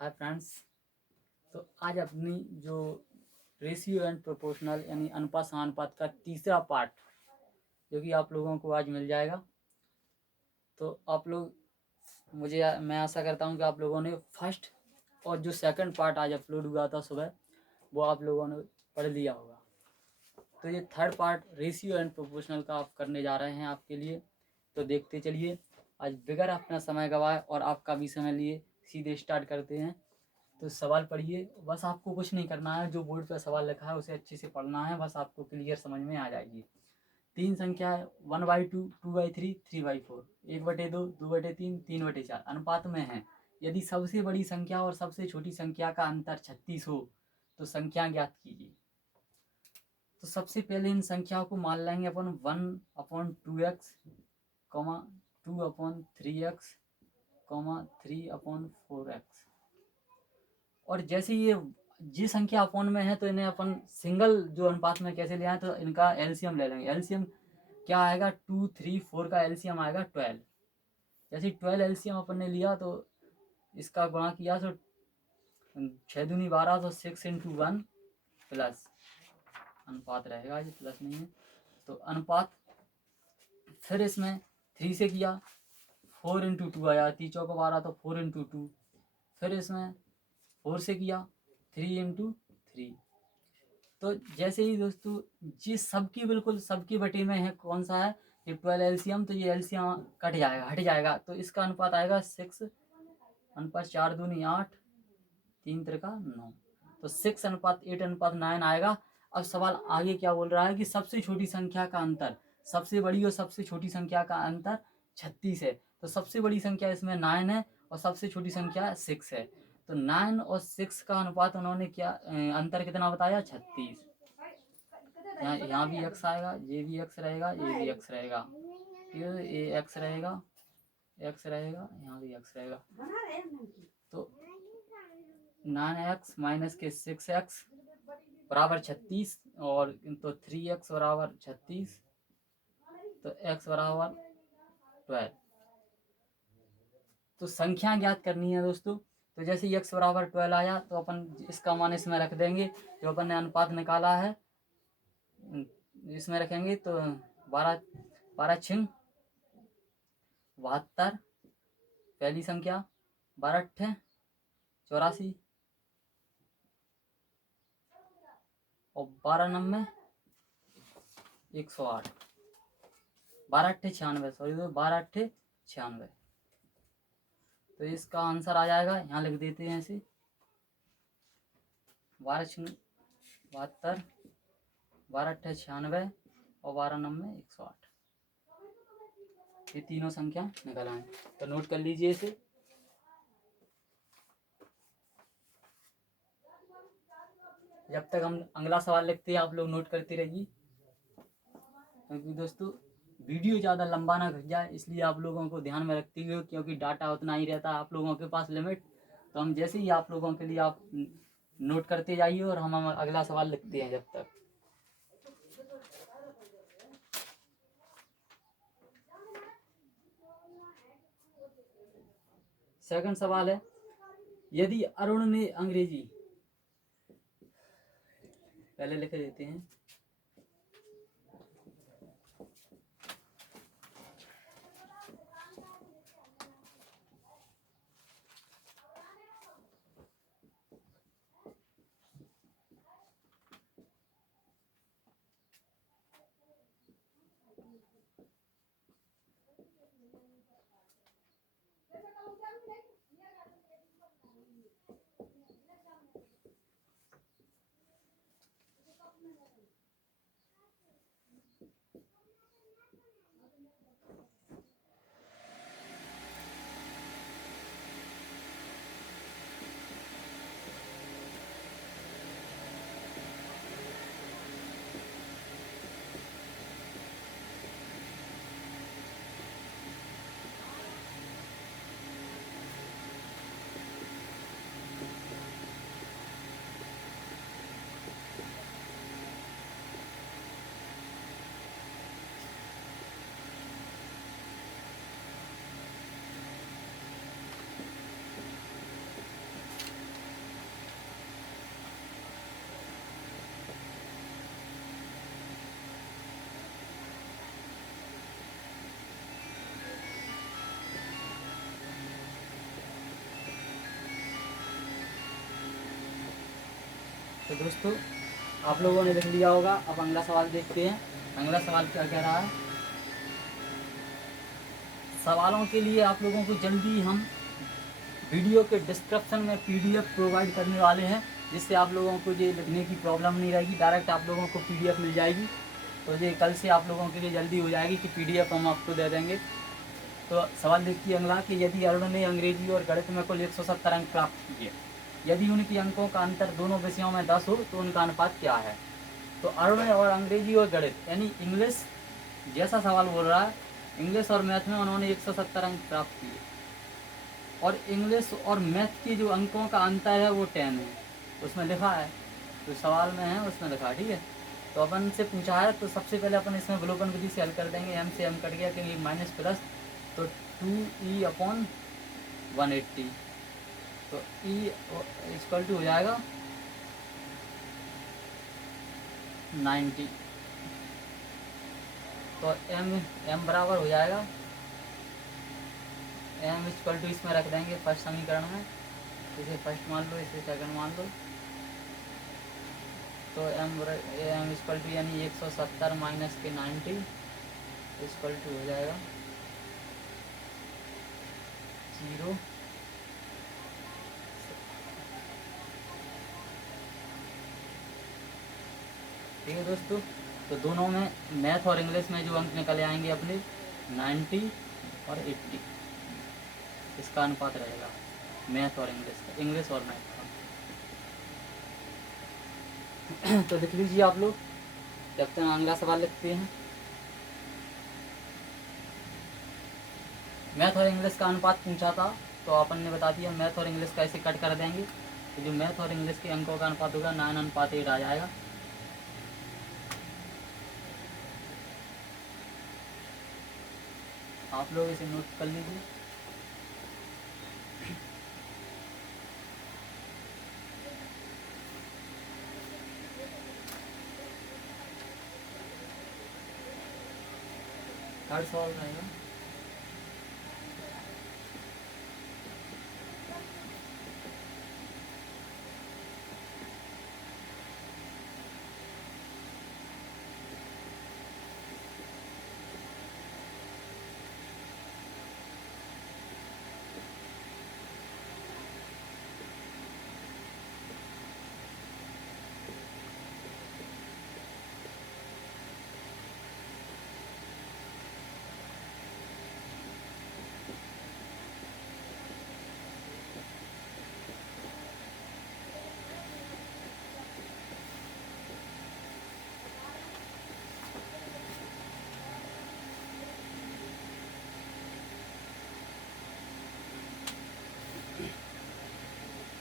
Hi friends. तो आज अपनी जो रेशियो एंड प्रोपोर्शनल यानी अनुपात समानुपात का तीसरा पार्ट जो कि आप लोगों को आज मिल जाएगा। तो आप लोग मैं आशा करता हूँ कि आप लोगों ने फर्स्ट और जो सेकंड पार्ट आज अपलोड हुआ था सुबह वो आप लोगों ने पढ़ लिया होगा। तो ये third part ratio and proportional का आप करने जा रहे हैं आपके लिए। तो देखते चलिए, आज बगैर अपना समय गवाए और आपका भी समय लिए सीधे स्टार्ट करते हैं। तो सवाल पढ़िए, बस आपको कुछ नहीं करना है, जो बोर्ड पर सवाल लिखा है उसे अच्छे से पढ़ना है, बस आपको क्लियर समझ में आ जाएगी। तीन संख्या है 1/2, 2/3, 3/4, 1/2, 2/3, 3/4 अनुपात में है। यदि सबसे बड़ी संख्या और सबसे छोटी संख्या का अंतर 36 हो तो संख्या ज्ञात कीजिए। तो सबसे पहले इन संख्याओं को मान लेंगे अपन 1/2x, 2/3x, 3/4x। और जैसे ये संख्या अपोन में है तो इन्हें अपन सिंगल जो अनुपात में कैसे ले आए, तो इनका एलसीएम ले लेंगे। एलसीएम क्या आएगा, 2, 3, 4 का एलसीएम आएगा 12। जैसे 12 एलसीएम अपन ने लिया तो इसका गुणा किया तो 6 दूनी 12, तो 6 × 1 प्लस अनुपात रहेगा, ये प्लस नहीं है तो अनुपात। फिर इसमें 3 से किया 4 × 2 आया, 3 चौको 12 तो 4 × 2। फिर इसमें 4 से किया 3 × 3। तो जैसे ही दोस्तों ये सबकी बिल्कुल सबकी बटे में है, कौन सा है ये 12 एलसीएम, तो ये एलसीएम कट जाएगा, हट जाएगा, तो इसका अनुपात आएगा 6 अनुपात 4 दूनी 8, 3 त्रिका 9, तो 6:8:9 आएगा। अब सवाल आगे क्या बोल रहा है कि सबसे छोटी संख्या का अंतर, सबसे बड़ी और सबसे छोटी संख्या का अंतर 36 है। तो सबसे बड़ी संख्या इसमें 9 है और सबसे छोटी संख्या 6 है। तो 9 और 6 का अनुपात उन्होंने क्या अंतर कितना बताया, 36। यहाँ भी x आएगा, ये भी x रहेगा, ये भी x रहेगा, ये x रहेगा, x रहेगा, यहाँ भी x रहेगा। तो 9x माइनस के 6x बराबर 36, और तो 3x बराबर 36, तो x बराबर 12। तो संख्या ज्ञात करनी है दोस्तों। तो जैसे x बराबर 12 आया तो अपन इसका मान इसमें रख देंगे, जो अपन ने अनुपात निकाला है इसमें रखेंगे। तो 12 12 छिंग 72 पहली संख्या, 12 8 84 और 12 9 108, 12 8 96, सॉरी 12 8 96। तो इसका आंसर आ जाएगा, यहाँ लिख देते हैं इसे 12 छिंग 72, 12 8 96 और 12 9 108। ये तीनों संख्या निकल आए। तो नोट कर लीजिए इसे। जब तक हम अगला सवाल लिखते हैं आप लोग नोट करते रहिए, क्योंकि दोस्तों वीडियो ज़्यादा लंबा ना घट जाए, इसलिए आप लोगों को ध्यान में रखते हुए, क्योंकि डाटा उतना ही रहता है आप लोगों के पास लिमिट। तो हम जैसे ही आप लोगों के लिए आप नोट करते जाइए और हम अगला सवाल लिखते हैं जब तक। सेकंड सवाल है, यदि अरुण ने अंग्रेजी, पहले लिख देते हैं। तो दोस्तों आप लोगों ने लिख लिया होगा। अब अगला सवाल देखते हैं। अगला सवाल क्या कह रहा है। सवालों के लिए आप लोगों को जल्दी हम वीडियो के डिस्क्रिप्शन में पीडीएफ प्रोवाइड करने वाले हैं, जिससे आप लोगों को ये लिखने की प्रॉब्लम नहीं रहेगी, डायरेक्ट आप लोगों को पीडीएफ मिल जाएगी। तो ये कल से आप लोगों के लिए जल्दी हो जाएगी कि पीडीएफ हम आपको दे देंगे। तो सवाल देखिए अगला कि यदि अरुण ने अंग्रेजी और गणित में कुल 170 अंक प्राप्त किए, यदि उनके अंकों का अंतर दोनों विषयों में 10 हो तो उनका अनुपात क्या है। तो अरुण और अंग्रेजी और गणित यानी इंग्लिश, जैसा सवाल बोल रहा है, इंग्लिश और मैथ में उन्होंने 170 अंक प्राप्त किए और इंग्लिश और मैथ की जो अंकों का अंतर है वो 10 है, उसमें लिखा है, तो सवाल में है उसमें लिखा है। ठीक है, तो अपन से पूछा है तो सबसे पहले अपन इसमें अवलोकन विधि से हल कर देंगे। एम से एम कट गया क्योंकि माइनस प्लस, तो 2e/180, तो e इक्वल टू हो जाएगा 90, तो m बराबर हो जाएगा m इक्वल टू, इसमें रख देंगे फर्स्ट समीकरण में, इसे फर्स्ट मान लो, इसे सेकंड मान लो, तो m इक्वल टू यानी 170 माइनस के 90 इक्वल टू हो जाएगा 0। ठीक है दोस्तों, तो दोनों में मैथ और इंग्लिश में जो अंक निकले आएंगे अपने 90 और 80, इसका अनुपात रहेगा मैथ और इंग्लिश का, इंग्लिश और मैथ का। तो लिख लीजिए आप लोग, जब तक अगला सवाल लिखते हैं। मैथ और इंग्लिश का अनुपात पूछा था तो अपन ने बता दिया, मैथ और इंग्लिश का ऐसे कट कर देंगे, तो जो मैथ और इंग्लिश के अंकों का अनुपात होगा 9:8 आ जाएगा। आप लोग इसे नोट कर लीजिए। थर्ड सवाल रहेगा,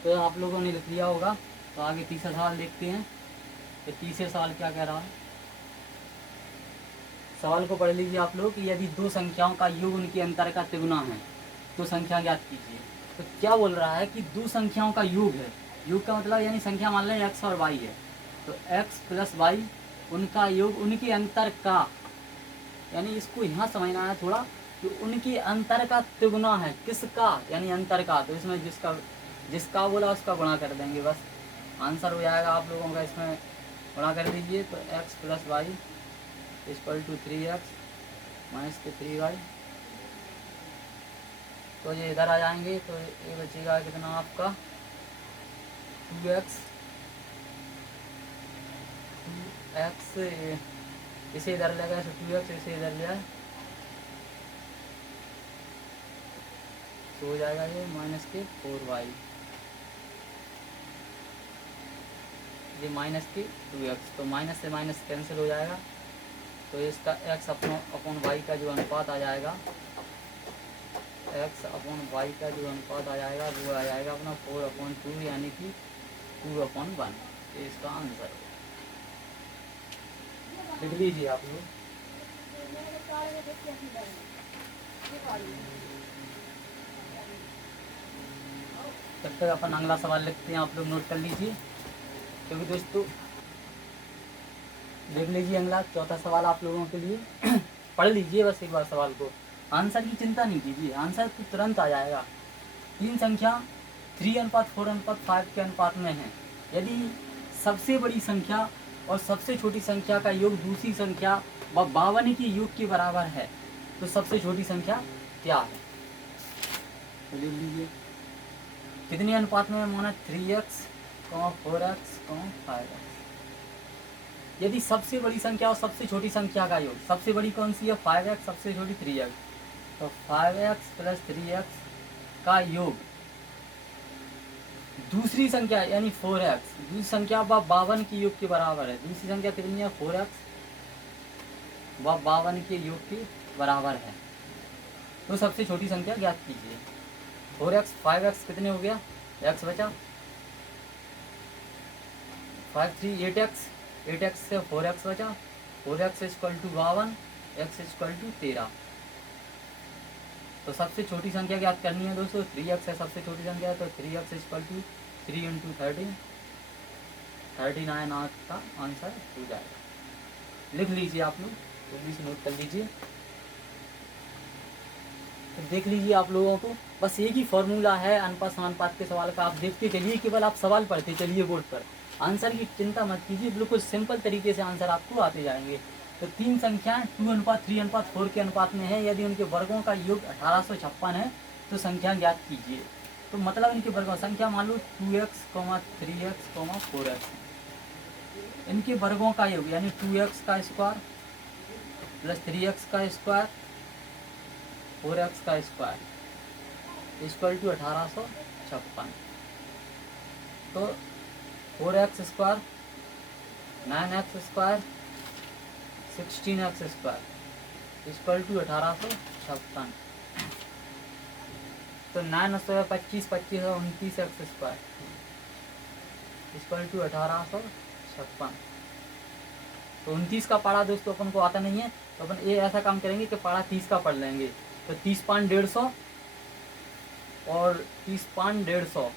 तो आप लोगों ने लिख लिया होगा। तो आगे तीसरा सवाल देखते हैं। तो तीसरे सवाल क्या कह रहा है, सवाल को पढ़ लीजिए आप लोग कि यदि दो संख्याओं का योग उनके अंतर का तिगुना है तो संख्या ज्ञात कीजिए। तो क्या बोल रहा है कि दो संख्याओं का योग है, योग का मतलब यानी संख्या मान लें x और y है, तो x प्लस वाई उनका योग उनके अंतर का, यानी इसको यहाँ समझना है थोड़ा, तो उनके अंतर का तिगुना है, किसका, यानी अंतर का, तो इसमें जिसका बोला उसका गुणा कर देंगे, बस आंसर हो जाएगा आप लोगों का। इसमें गुणा कर दीजिए, तो x plus y equal to 3x minus के 3y, तो ये इधर आ जाएंगे, तो ये बचेगा कितना आपका 2x, इसे इधर ले गए, 2x इसे इधर ले आए, तो हो जाएगा ये माइनस के 4y, ये माइनस के 2x, तो माइनस से माइनस कैंसिल हो जाएगा, तो इसका x अपॉन वाई का जो अनुपात आ जाएगा, x अपॉन वाई का जो अनुपात आ जाएगा वो आ जाएगा अपना 4/2 यानी कि 2/1, तो इसका आंसर लिख लीजिए आप लोग। तब तक अपन अगला सवाल लिखते हैं, आप लोग नोट कर लीजिए, क्योंकि दोस्तों देख लीजिए अगला चौथा सवाल आप लोगों के लिए पढ़ लीजिए बस एक बार सवाल को, आंसर की चिंता नहीं कीजिए, आंसर तो तुरंत आ जाएगा। तीन संख्या 3:4:5 के अनुपात में है, यदि सबसे बड़ी संख्या और सबसे छोटी संख्या का योग दूसरी संख्या व 52 के योग के बराबर है तो सबसे छोटी संख्या क्या है? तो लिख लीजिए कितने अनुपात में माना 3x, 4x, 5x। यदि सबसे बड़ी संख्या और सबसे छोटी संख्या का योग, सबसे बड़ी कौन सी है 5x, सबसे छोटी 3x, तो 5x प्लस 3x का योग दूसरी संख्या यानी 4x, दूसरी संख्या व 52 के योग के बराबर है। दूसरी संख्या कितनी है 4x व 52 के योग के बराबर है तो सबसे छोटी संख्या ज्ञात कीजिए। 4x 5x कितने हो गया, x बचा, 5 3 8x, 8x से 4x बचा, 4x equal to 52, x equal to 13। तो सबसे छोटी संख्या ज्ञात करनी है दोस्तों, 3x है सबसे छोटी संख्या है तो 3x इक्वल टू 3 इंटू 30, 39 का आंसर हो जाएगा। लिख लीजिए आप लोग, तो भी नोट कर लीजिए। तो देख लीजिए आप लोगों को बस एक ही फॉर्मूला है अनुपात समानुपात के सवाल का, आप देखते चलिए, केवल आप सवाल पढ़ते चलिए बोर्ड पर, आंसर की चिंता मत कीजिए, बिल्कुल सिंपल तरीके से आंसर आपको आते जाएंगे। तो तीन संख्याएं 2:3:4 के अनुपात में है, यदि उनके वर्गों का योग 1856 है तो संख्या ज्ञात कीजिए। तो मतलब इनके वर्गों संख्या मान लो 2x, 3x, 4x, इनके वर्गों का योग यानी 2x का स्क्वायर प्लस 3x का स्क्वायर 4x का स्क्वायर इक्वल टू 1856। तो 4x square 9x square 16x square equal to 1856। तो 9 से 25, 25 और 29x स्क्वायर इक्वल टू 1856। तो 29 का पाड़ा दोस्तों अपन को आता नहीं है, तो अपन ये ऐसा काम करेंगे कि पाड़ा 30 का पढ़ लेंगे। तो 30 पान 150 और 30 पान 150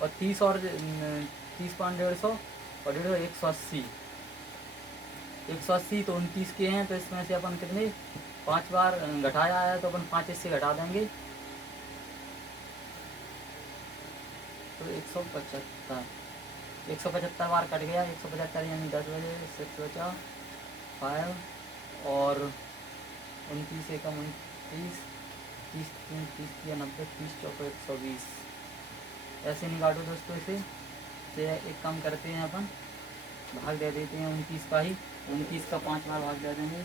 और 30 और 30 पान 150 और 150 180। तो 29 के हैं तो इसमें से अपन कितने 5 बार घटाया है तो अपन 5 इससे घटा देंगे तो 175 बार कट गया। 175 यानी 10 बजे 6 बचा 5 और 29 एकम 29, 30 3 30 या 90, 30 चौको 120। ऐसे निकालो दोस्तों इसे। तो एक काम करते हैं अपन भाग दे देते हैं 29 का ही, 29 का 5 बार भाग दे देंगे।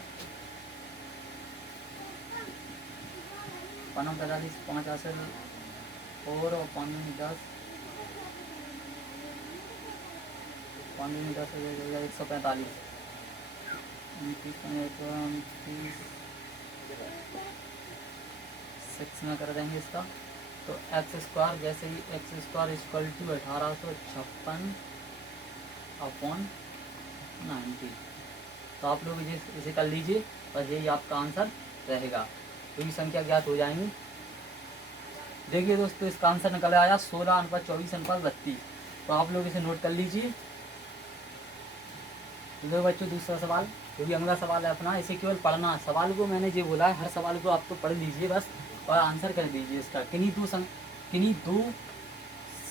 5 45 5 आसर और 5 10 5 10 हो जाएगा 145। 6 में कर देंगे इसका। तो एक्स स्क्वायर जैसे ही x square equal to 1856 upon 90। तो आप लोग इसे कर लीजिए, बस यही आपका आंसर रहेगा। तो ये संख्या ज्ञात हो जाएंगी। देखिए दोस्तों इसका आंसर निकल आया 16:24:32। तो आप लोग इसे नोट कर लीजिए। तो बच्चों दूसरा सवाल, जो भी अगला सवाल है अपना, इसे केवल पढ़ना। सवाल को मैंने जो बोला है हर सवाल को आपको पढ़ लीजिए बस और आंसर कर दीजिए इसका। किन्हीं दो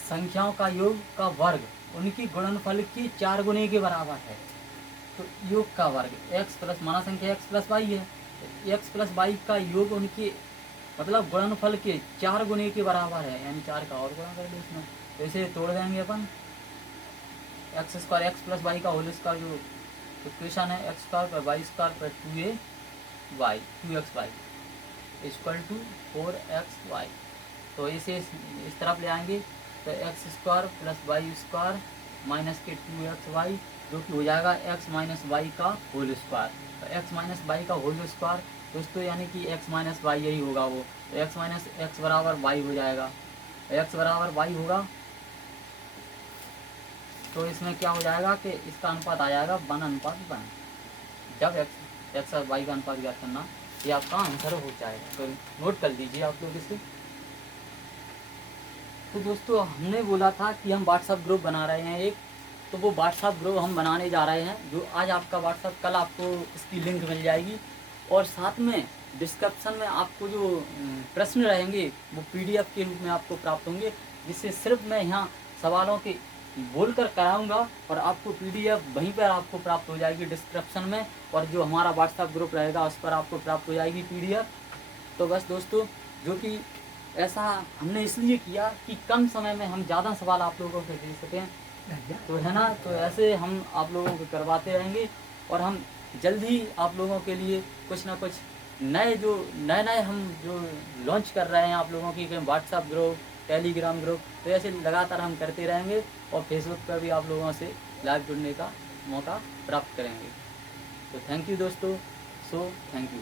संख्याओं का योग का वर्ग उनकी गुणनफल की 4 गुने के बराबर है। तो योग का वर्ग x प्लस माना संख्या x प्लस वाई है, x प्लस वाई का योग उनके मतलब गुणनफल के 4 गुने के बराबर है, यानी 4 का और गुणा कर दो इसमें। तो इसे तोड़ देंगे अपन। X square x plus y का होल स्क्वायर जो इक्वेशन है एक्स स्क्वायर पर वाई स्क्वायर पर 2x Y equal to 4xy। तो इसे इस तरफ ले आएंगे तो x square plus y square minus के 2xy जो कि हो जाएगा x माइनस वाई का होल स्क्वायर। तो x माइनस वाई का होल स्क्वायर दोस्तों यानी कि x माइनस वाई यही होगा वो। तो x माइनस एक्स बराबर वाई हो जाएगा। x बराबर वाई होगा तो इसमें क्या हो जाएगा कि इसका अनुपात आ जाएगा 1:1। जब एक्स और वाई का अनुपात ज्ञात करना ये आपका आंसर हो जाएगा। तो नोट कर लीजिए आप लोग इसे। तो दोस्तों हमने बोला था कि हम व्हाट्सएप ग्रुप बना रहे हैं एक, तो वो व्हाट्सएप ग्रुप हम बनाने जा रहे हैं। जो आज आपका व्हाट्सएप, कल आपको इसकी लिंक मिल जाएगी और साथ में डिस्क्रिप्शन में आपको जो प्रश्न रहेंगे वो PDF के रूप में आपको प्राप्त होंगे, जिससे सिर्फ मैं यहाँ सवालों के बोलकर कराऊंगा और आपको PDF वहीं पर आपको प्राप्त हो जाएगी डिस्क्रिप्शन में, और जो हमारा व्हाट्सएप ग्रुप रहेगा उस पर आपको प्राप्त हो जाएगी PDF। तो बस दोस्तों, जो कि ऐसा हमने इसलिए किया कि कम समय में हम ज़्यादा सवाल आप लोगों से दे सकें, तो है ना। तो ऐसे हम आप लोगों को करवाते रहेंगे, और हम जल्द ही आप लोगों के लिए कुछ ना कुछ नए हम जो लॉन्च कर रहे हैं आप लोगों की व्हाट्सएप ग्रुप, टेलीग्राम ग्रुप, तो ऐसे लगातार हम करते रहेंगे, और फेसबुक पर भी आप लोगों से लाइव जुड़ने का मौका प्राप्त करेंगे। तो थैंक यू दोस्तों, थैंक यू।